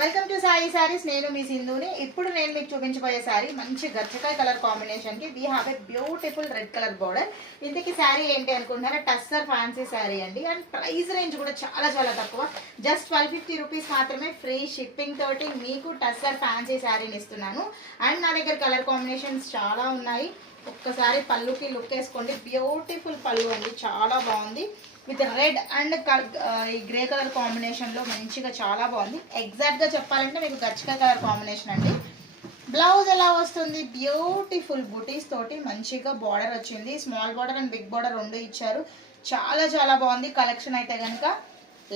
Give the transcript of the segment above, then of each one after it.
Welcome to Sai saris. నేను మీ సింధుని. ఇప్పుడు నేను మీకు చూపించబోయే సారీ మంచి గచ్చకాయ కలర్ కాంబినేషన్ కి we have a beautiful red colour border. ఇంతకీ సారీ ఏంటి అనుకుంటున్నారా? టస్సర్ ఫ్యాన్సీ సారీ అండి. అండ్ ప్రైస్ రేంజ్ కూడా చాలా చాలా తక్కువ, జస్ట్ 1250 రూపీస్ మాత్రమే. ఫ్రీ షిప్పింగ్ తోటి మీకు టస్సర్ ఫ్యాన్సీ శారీని ఇస్తున్నాను. అండ్ నా దగ్గర కలర్ కాంబినేషన్స్ చాలా ఉన్నాయి. ఒక్కసారి పళ్ళుకి లుక్ వేసుకోండి. బ్యూటిఫుల్ పళ్ళు అండి, చాలా బాగుంది. విత్ రెడ్ అండ్ ఈ గ్రే కలర్ కాంబినేషన్లో మంచిగా చాలా బాగుంది. ఎగ్జాక్ట్గా చెప్పాలంటే మీకు గచ్చకాయ కలర్ కాంబినేషన్ అండి. బ్లౌజ్ ఎలా వస్తుంది? బ్యూటిఫుల్ బుటీస్ తోటి మంచిగా బార్డర్ వచ్చింది. Small border and big border రెండు ఇచ్చారు. చాలా చాలా బాగుంది కలెక్షన్ అయితే కనుక.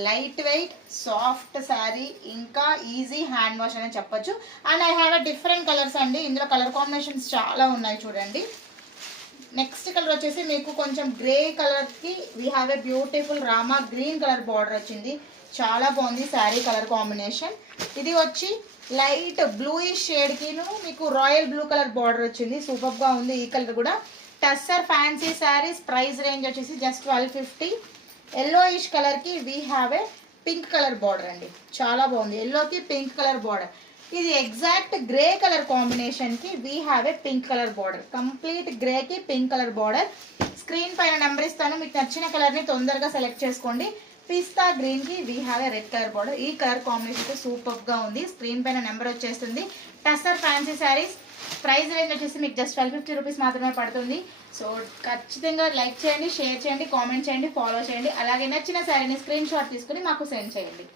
లైట్ వెయిట్ సాఫ్ట్ శారీ, ఇంకా ఈజీ హ్యాండ్ వాష్ అని చెప్పొచ్చు. And I have different colours అండి. ఇందులో కలర్ కాంబినేషన్స్ చాలా ఉన్నాయి చూడండి. నెక్స్ట్ కలర్ వచ్చేసి మీకు కొంచెం గ్రే కలర్కి we have a beautiful Rama green colour border వచ్చింది. చాలా బాగుంది శారీ కలర్ కాంబినేషన్. ఇది వచ్చి లైట్ బ్లూయిష్ షేడ్కిను మీకు రాయల్ బ్లూ కలర్ బార్డర్ వచ్చింది. సూపర్గా ఉంది ఈ కలర్ కూడా. Tussar fancy saris. Price range వచ్చేసి జస్ట్ 1250. ఎల్లోయిష్ కలర్కి we have a pink colour border అండి. చాలా బాగుంది. ఎల్లోకి పింక్ కలర్ బార్డర్. ఇది ఎగ్జాక్ట్ గ్రే కలర్ కాంబినేషన్కి we have a pink colour border. Complete గ్రేకి పింక్ కలర్ బార్డర్. స్క్రీన్ పైన నెంబర్ ఇస్తాను, మీకు నచ్చిన కలర్ని తొందరగా సెలెక్ట్ చేసుకోండి. పిస్తా గ్రీన్కి we have a red colour border. ఈ కలర్ కాంబినేషన్ సూపర్గా ఉంది. స్క్రీన్ పైన నెంబర్ వచ్చేస్తుంది. Tussar fancy saris. Price range వచ్చేసి మీకు జస్ట్ 1250 రూపీస్ మాత్రమే పడుతుంది. సో ఖచ్చితంగా లైక్ చేయండి, షేర్ చేయండి, కామెంట్ చేయండి, ఫాలో చేయండి. అలాగే నచ్చిన శారీని స్క్రీన్ షాట్ తీసుకుని మాకు సెండ్ చేయండి.